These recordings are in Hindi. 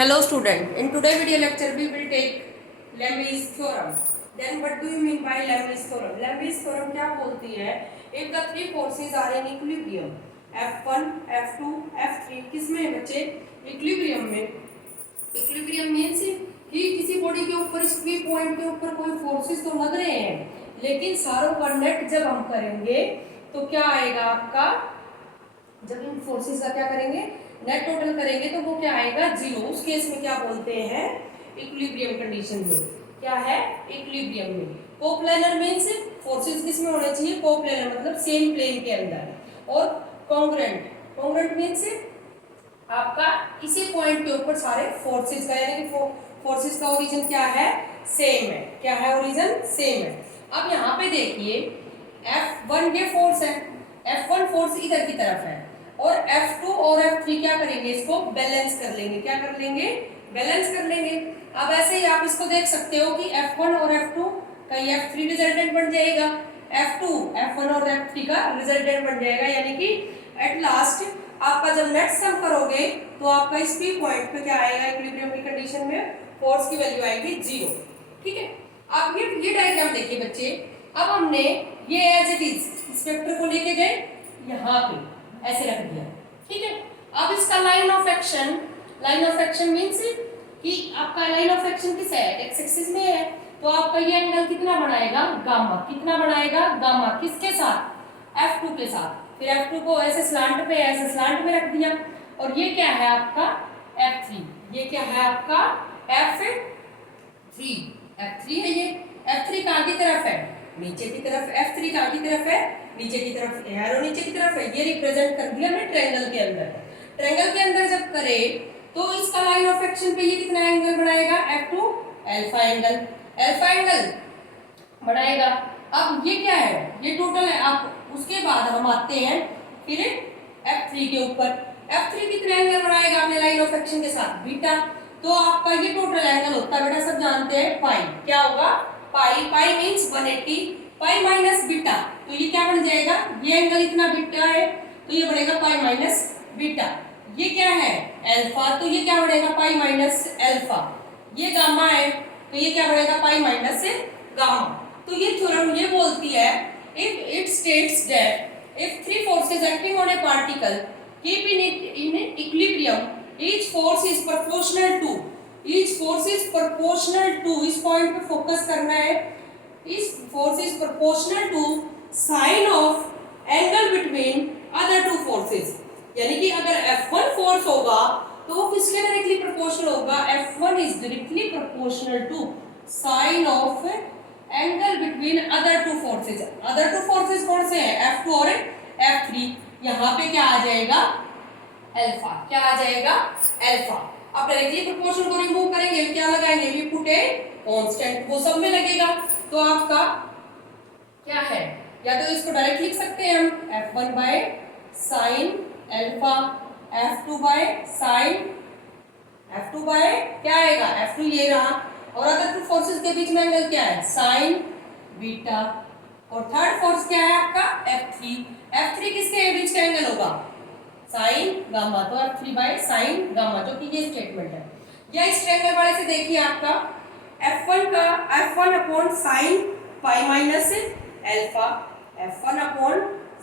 Hello student, in today video lecture we will take Lewis theorem. Then what do you mean by Lewis theorem? Lewis theorem क्या बोलती है? If the three forces are in equilibrium, F1, F2, F3 किस में है बच्चे? Equilibrium में. Equilibrium means कि किसी बॉडी के ऊपर किसी पॉइंट के ऊपर कोई फोर्सेस तो लग रहे हैं, लेकिन सारों का नेट जब हम करेंगे तो क्या आएगा आपका? जब इन फोर्सेस का क्या करेंगे, नेट टोटल करेंगे तो वो क्या आएगा? जीरो. उस केस में क्या बोलते हैं? इक्विलिब्रियम कंडीशन में. क्या है? इक्विलिब्रियम में. कोप्लेनर मींस फोर्सेस किस में होने चाहिए? कोप्लेनर मतलब सेम प्लेन के अंदर. और कॉन्ग्रुएंट. कॉन्ग्रुएंट मींस आपका किसी पॉइंट के ऊपर सारे फोर्सेस का, यानी कि फोर्सेस का ओरिजिन क्या है? सेम है. क्या है? ओरिजिन सेम है. अब यहाँ पे देखिए F1 ये फोर्स है, F1 फोर्स इधर की तरफ है, और F2 और F3 क्या करेंगे? इसको बैलेंस कर लेंगे. क्या कर लेंगे? बैलेंस कर लेंगे. अब ऐसे ही आप इसको देख सकते हो कि F1 और F2 का ये F3 रिजल्टेंट बन जाएगा, F2 F1 और F3 का रिजल्टेंट बन जाएगा, यानी कि एट लास्ट आपका जब नेट सम करोगे तो आपका इस पी पॉइंट पे क्या आएगा? इक्विलिब्रियम की कंडीशन में फोर्स की वैल्यू आएगी जीरो. ठीक है. अब ये डायग्राम देखिए बच्चे. अब हमने ये एज इट इज इस वेक्टर को लेके गए यहाँ पे ऐसे रख दिया. ठीक है. अब इसका लाइन ऑफ एक्शन मींस कि आपका लाइन ऑफ एक्शन किस है? एक्स एक्सिस में है, तो आपका ये एंगल कितना बनाएगा? गामा. कितना बनाएगा? गामा. किसके साथ? F2 के साथ. फिर F2 को ऐसे स्लांट पे रख दिया. और ये क्या है आपका? F3. ये क्या है आपका? F3. F3 है ये. F3 कहाँ की तरफ है? नीचे की तरफ. F3 कहाँ की तरफ है? नीचे की तरफ. एरो नीचे की तरफ है. ये रिप्रेजेंट कर दिया हमने ट्रायंगल के अंदर. ट्रायंगल के अंदर जब करे तो इसका लाइन ऑफ एक्शन पे ये कितना एंगल बनाएगा? F2 अल्फा एंगल बनाएगा. अब ये क्या है? ये टोटल है. अब उसके बाद हम आते हैं फिर F3 के ऊपर. F3 कितने एंगल बनाएगा अपने लाइन ऑफ एक्शन के साथ? बीटा. तो आपका ये टोटल एंगल होता है बेटा, सब जानते हैं, पाई. क्या होगा? पाई मींस 180. पाई माइनस बीटा, तो ये क्या बन जाएगा? ये एंगल इतना बीटा है तो ये बढ़ेगा पाई माइनस बीटा. ये क्या है? अल्फा, तो ये क्या बढ़ेगा? Pi minus alpha. ये गामा है तो ये क्या बढ़ेगा? Pi minus gamma. तो ये थ्योरम ये बोलती है if it states that if three forces acting on a particle keep in equilibrium each force is proportional to इस पॉइंट पे फोकस करना है. इस force is proportional to sine of angle between other two forces. यानी कि अगर F1 फोर्स होगा तो वो किसके डायरेक्टली प्रोपोर्शनल होगा? F1 is directly proportional to sine of angle between other two forces. Other two forces कौन से हैं? F2 और F3. यहाँ पे क्या आ जाएगा? अल्फा. क्या आ जाएगा? अल्फा. अब डायरेक्टली प्रोपोर्शन को रिमूव करेंगे, क्या लगाएंगे? We put a constant. वो सब में लगेगा. तो आपका क्या है? या तो इसको डायरेक्ट लिख सकते हैं हम F1 by sine alpha, F2 by sine. F2 by क्या आएगा? F2 ये रहा. और अदर टू फोर्सेस के बीच में एंगल क्या है? Sign beta. और थर्ड फोर्स क्या है आपका? F3. F3 किसके बीच का एंगल होगा? Sign gamma. तो F3 बाय साइन गामा, जो कि ये स्टेटमेंट है. या इस ट्रायंगल वाले से देखिए आपका F1 upon sine pi minus alpha, F1 upon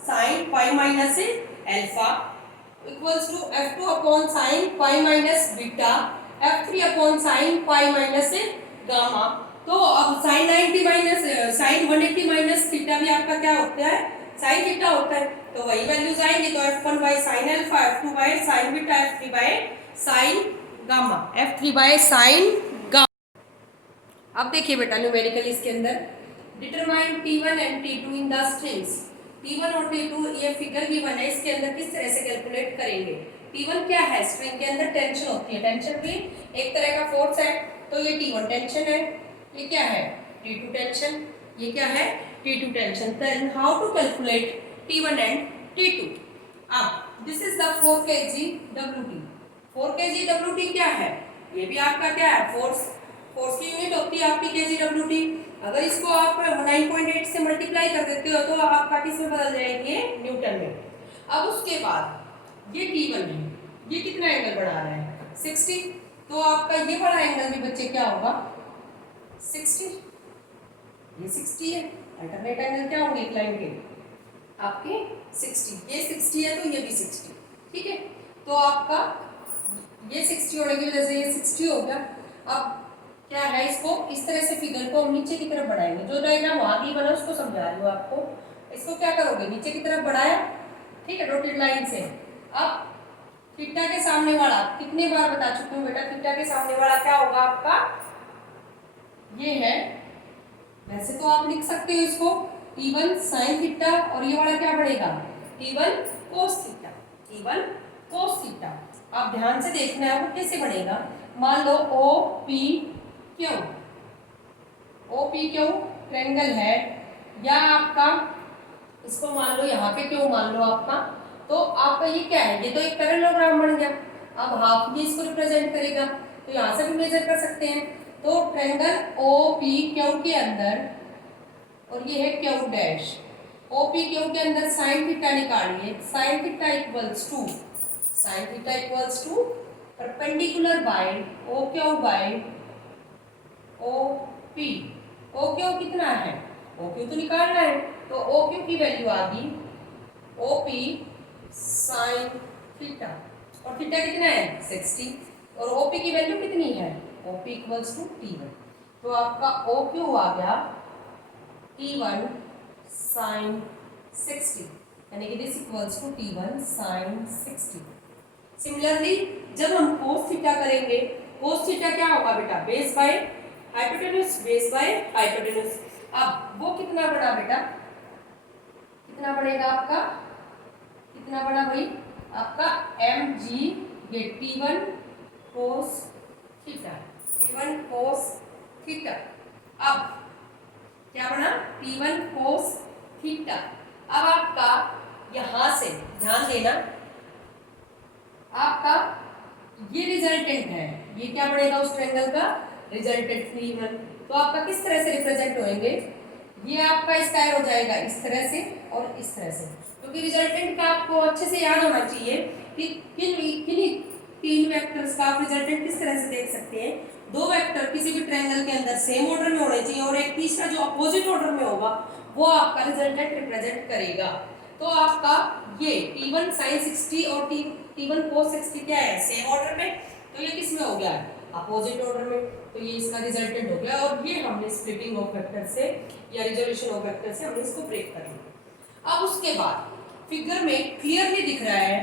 sine pi minus alpha equals to F2 upon sine pi minus beta, F3 upon sine pi minus gamma. तो अब sine 90 minus sine 180 minus theta भी आपका क्या होता है? साइन थीटा होता है. तो वही वैल्यूज आएंगी. तो F1 by sine alpha, F2 by sign beta, F3 by sine gamma. F3 by sine gamma. अब देखिए बेटा न्यूमेरिकल इसके अंदर determine T1 and T2 in the strings. T1 और T2 ये फिगर गिवन है, इसके अंदर किस तरह से कैलकुलेट करेंगे? T1 क्या है? स्ट्रिंग के अंदर टेंशन होती है. टेंशन भी एक तरह का फोर्स है, तो ये T1 टेंशन है. ये क्या है? T2 tension. ये क्या है? T2 tension. Then how to calculate T1 and T2? अब this is the 4 kg WT. 4 kg WT क्या है? ये भी आपका क्या है? फोर्स की यूनिट होती है आपकी kgWT. अगर इसको आप 9.8 से मल्टीप्लाई कर देते हो तो आपका किस में बदल जाएगी? न्यूटन में. अब उसके बाद ये T1 है, ये कितना एंगल बढ़ा रहा है? 60. तो आपका ये वाला एंगल भी बच्चे क्या होगा 60, ये 60 है, अल्टरनेट एंगल क्या होंगे इंक्लाइन के आपके 60, ये 60 है तो ये भी 60, ठीक है। तो आपका ये 60 होने की वजह से ये 60 हो गया। अब क्या है, इसको इस तरह से फिगर को हम नीचे की तरफ बढ़ाएंगे, जो डायग्राम वहां दी बना उसको समझा रही हूँ आपको। इसको क्या करोगे, नीचे की तरफ बढ़ाया, ठीक है, डॉटेड लाइन से। अब थीटा के सामने वाला, कितनी बार बता चुकी हूँ बेटा, थीटा के सामने वाला क्या होगा आपका, ये है। वैसे तो आप लिख सकते हो इसको T1 sin थीटा, और ये वाला क्या बनेगा T1 cos theta, T1 cos theta. आप ध्यान से देखना है वो कैसे बनेगा। मान लो OPQ, OPQ ट्रायंगल है, या आपका इसको मान लो यहाँ पे क्यों मान लो आपका, तो आपका ये क्या है, ये तो एक पैरेललोग्राम बन गया। अब हाफ ये इसको रिप्रेजेंट करेगा, तो यहाँ से भी मेजर कर सकते हैं। तो ट्रायंगल OPQ के अंदर, और ये है Q डैश, OPQ के अंदर साइन थीटा निकालिए। Sine theta equals to, sine theta equals to perpendicular by OQ by OP। OQ कितना है, OQ तो निकालना है, तो OQ की वैल्यू आ गई OP साइन थीटा, और थीटा कितना है 60, और OP की वैल्यू कितनी है OP इक्वल्स टू T1। तो आपका OQ आ गया T1 साइन 60, यानी कि this equals to T1 sine 60। Similarly जब हम cos थीटा करेंगे, cos थीटा क्या होगा बेटा, base by hypotenuse, base by hypotenuse. अब वो कितना बड़ा बेटा, कितना बढ़ेगा आपका, कितना बड़ा भाई आपका mg, ये T1 cos theta, T1 cos theta. अब क्या बना T1 cos थीटा। अब आपका यहां से ध्यान देना, आपका ये रिजल्टेंट है, ये क्या बनेगा उस ट्रायंगल का रिजल्टेंट T1। तो आपका किस तरह से रिप्रेजेंट होंगे, ये आपका स्क्वायर हो जाएगा इस तरह से और इस तरह से, क्योंकि रिजल्टेंट का आपको अच्छे से याद होना चाहिए कि किन तीन वेक्टर्स का आप रिजल्टेंट किस तरह से देख सकते हैं। दो वेक्टर किसी भी ट्रायंगल के अंदर सेम ऑर्डर में होने चाहिए, और एक तीसरा जो अपोजिट ऑर्डर में होगा वो आपका रिजल्टेंट रिप्रेजेंट करेगा। तो आपका ये T1 sin 60 और T1 cos 60 क्या है, सेम ऑर्डर में, तो ये किस में हो गया अपोजिट ऑर्डर में, तो ये इसका रिजल्टेंट हो गया। और ये हमने स्प्लिटिंग ऑफ वेक्टर से या रिजोल्यूशन ऑफ वेक्टर से हमने इसको ब्रेक कर लिया। अब उसके बाद फिगर में क्लियरली दिख रहा है,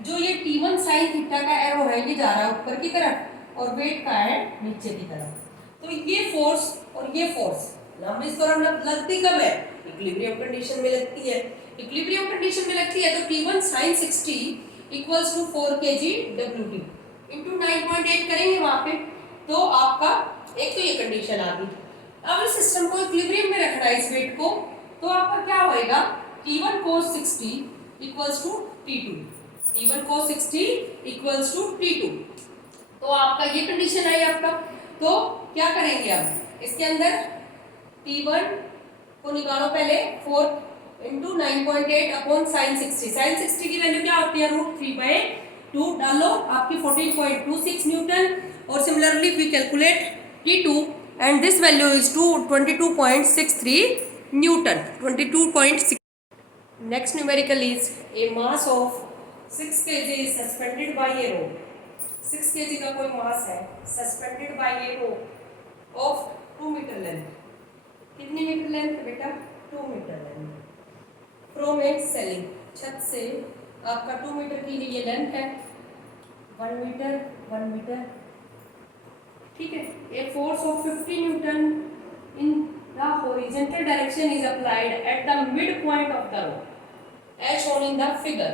जो ये T1 sin थीटा का एरो है ये जा रहा है ऊपर की तरफ और वेट का है नीचे की तरफ। तो ये फोर्स और ये फोर्स हम इस दौरान लगती कब है, इक्विलिब्रियम कंडीशन में लगती है। इक्विलिब्रियम कंडीशन में लगती है तो T1 sin 60 equals to 4 kg WT into 9.8 करेंगे वहां पे, तो आपका एक तो ये कंडीशन आ गई। अब इस सिस्टम को इक्विलिब्रियम में रखना है इस वेट को, तो आपका क्या होएगा T1 cos 60 equals to T2, T1 cos 60 equals to T2। तो आपका ये कंडीशन आई आपका। तो क्या करेंगे अब इसके अंदर T1 को निकालो पहले 4 इंटू 9.8 अपॉन साइन 60। साइन 60 की वैल्यू क्या होती है √3/2 डालो, आपकी 14.26 न्यूटन। और similarly we calculate T2 and this value is to 22.63 newton, 22.6। Next numerical is a mass of 6 kg is suspended by a rope। 6 kg का कोई मास है suspended by a rope of 2 metre length. कितनी मीटर लेंथ बेटा 2 metre length from a ceiling, छत से आपका 2 मीटर की ये लेंथ है, 1 मीटर 1 मीटर, ठीक है। A force of 50 newton in the horizontal direction is applied at the mid point of the rope as shown in the figure.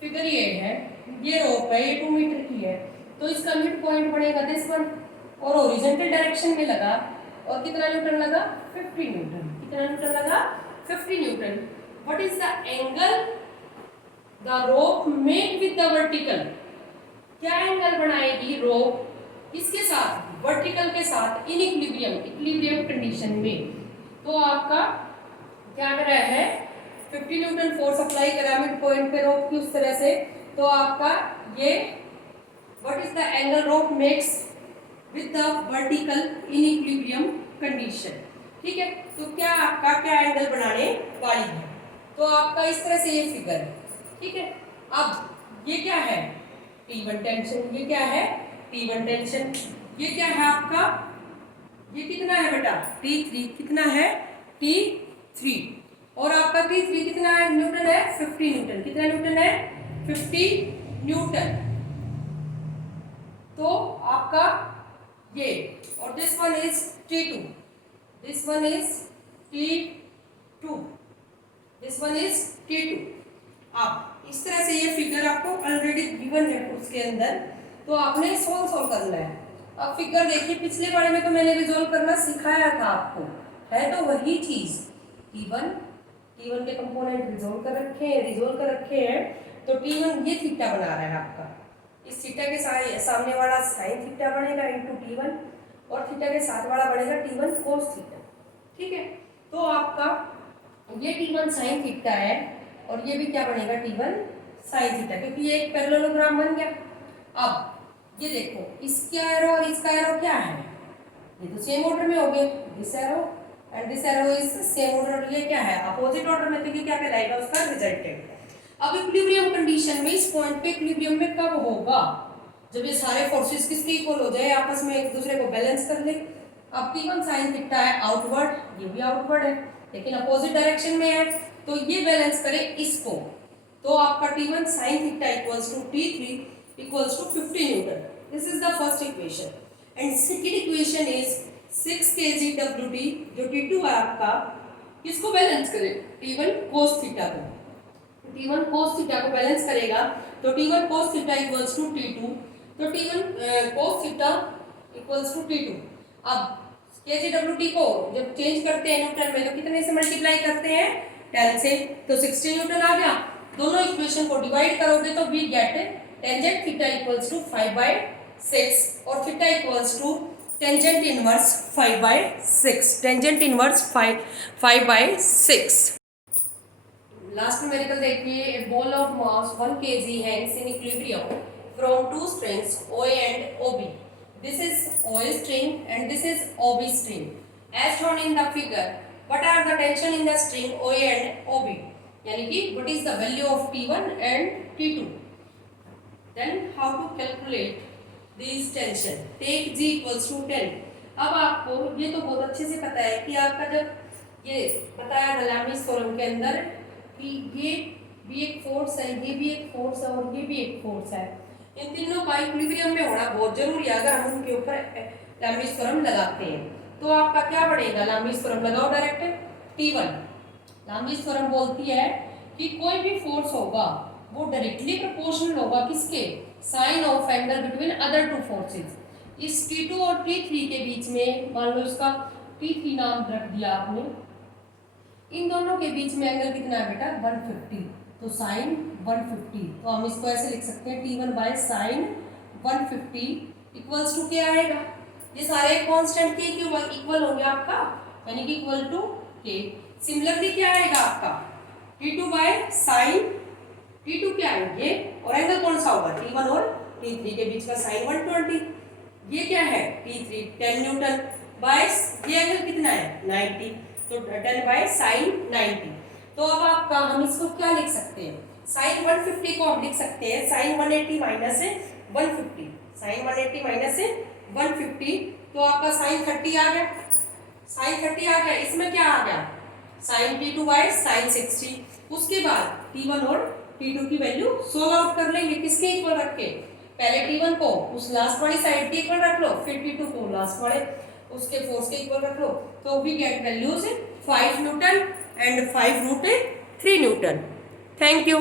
Figure ये है, ये रोप है, ये 2 मीटर की है, तो इसका मिड पॉइंट पड़ेगा दिस वन, और हॉरिजॉन्टल डायरेक्शन में लगा, और कितना न्यूटन लगा 50 न्यूटन। कितना न्यूटन लगा 50 Newton. What is the angle the rope make with the vertical, क्या एंगल बनाएगी रोप इसके साथ वर्टिकल के साथ इन इक्विलिब्रियम कंडीशन में। तो आपका क्या कर रहा है 50 न्यूटन फोर्स अप्लाई करा मिड पॉइंट पे रोप की उस तरह से, तो आपका ये what is the angle rod makes with the vertical inequilibrium condition. ठीक है, तो क्या आपका क्या एंगल बनाने वाली है, तो आपका इस तरह से ये फिगर है, ठीक है। अब ये क्या है, T1 टेंशन, ये क्या है T1 टेंशन, ये क्या है आपका, ये कितना है बेटा T3, कितना है T3, और आपका T3 कितना है न्यूटन है 50 न्यूटन, कितना न्यूटन है 50 न्यूटन। तो आपका ये, और this one is T2, this one is T2, this one is T2। अब इस तरह से ये फिगर आपको ऑलरेडी गिवन है उसके अंदर, तो आपने सॉल्व करना है। अब फिगर देखिए, पिछले बारे में तो मैंने रिजोल्व करना सिखाया था आपको, है तो वही चीज, T1 के कंपोनेंट रिजोल्व कर रखे हैं, तो T1 ये थीटा बना रहा है आपका, इस थीटा के सामने वाला साइन थीटा बनेगा इंटू T1, और थीटा के साथ वाला बनेगा T1 कोस थीटा, ठीक है। तो आपका ये T1 साइन थीटा है, और ये भी क्या बनेगा T1 साइन थीटा, क्योंकि ये एक पैरेललोग्राम बन गया। अब ये देखो, इसका एरो और इसका एरो क्या है, ये तो सेम ऑर्डर में हो गए, this arrow and this arrow is same order, ये क्या है अपोजिट ऑर्डर में, तो ये क्या कहलाएगा उसका रिजल्टेंट। अब इक्विलिब्रियम कंडीशन में इस पॉइंट पे इक्विलिब्रियम में कब होगा, जब ये सारे फोर्सेस किसके इक्वल हो जाए, आपस में एक दूसरे को बैलेंस कर ले। अब T1 साइन थीटा है आउटवर्ड, ये भी आउटवर्ड है लेकिन अपोजिट डायरेक्शन में है, तो ये बैलेंस करे इसको, तो आपका T1 sine theta equals to T3 equals to 50 newton. This is the first equation, and second equation is 6 kg WT, जो T2 है आपका, किसको बैलेंस करे T1 cos थीटा को, T1 cos थीटा को बैलेंस करेगा, तो T1 cos theta equals to T2, तो T1 cos theta equals to T2। अब kgWT को जब चेंज करते हैं न्यूटन में, तो कितने से मल्टीप्लाई करते हैं 10 से, तो 60 न्यूटन आ गया। दोनों इक्वेशन को डिवाइड करोगे तो we get tangent theta equals to 5/6 और theta equals to tangent inverse 5/6, tangent inverse 5/6। Last numerical देखिए, a ball of mass 1 kg hangs in equilibrium from two strings OA and OB. This is OA string and this is OB string. As shown in the figure, what are the tension in the string OA and OB? यानी कि what is the value of T1 and T2? Then how to calculate these tension? Take G equals to 10. अब आपको ये तो बहुत अच्छे से पता है कि आपका जब ये बताया था लैमिस थ्योरम के अंदर कि ये भी एक फोर्स है, ये भी एक फोर्स है और ये भी एक फोर्स है, इन तीनों का इक्विलिब्रियम में होना बहुत जरूरी है अगर हम उनके ऊपर लैमिस थ्योरम लगाते हैं। तो आपका क्या बढ़ेगा, लैमिस थ्योरम लगाओ डायरेक्ट T1। लैमिस थ्योरम बोलती है कि कोई भी फोर्स होगा वो डायरेक्टली प्रोपोर्शनल होगा किसके, sine of angle between other two forces. इस T2 और T3 के बीच में मान लो इसका T3 नाम रख दिया आपने, इन दोनों के बीच में एंगल कितना है बेटा 150, तो साइन 150, तो हम इसको ऐसे लिख सकते हैं T1 by sine 150 equals to क्या आएगा, ये सारे कांस्टेंट के इक्वल होंगे आपका, यानी कि इक्वल टू के। सिमिलरली क्या आएगा आपका T2 बाय साइन, T2 क्या है ये, और एंगल कौन सा होगा T1 और T3 के बीच का साइन 120, ये क्या है T3 10 न्यूटन बाय ये एंगल कितना है 90, तो 10 बाय साइन 90। तो अब आपका हम इसको क्या लिख सकते हैं, साइन 150 को हम लिख सकते हैं साइन 180 माइनस 150, साइन 180 माइनस 150, तो आपका साइन 30 आ गया, साइन 30 आ गया, इसमें क्या आ गया साइन T2 बाय साइन 60। उसके बाद T1 और T2 की वैल्यू सोल्व आउट कर लेंगे, किसके इक्वल रख के, पहले T1 को उस लास्ट वाली साइड के इक्वल रख लो, फिर T2 को लास्ट वाले उसके फोर्स के इक्वल रख लो, तो we get values 5 newton and 5 √3 Newton. Thank you.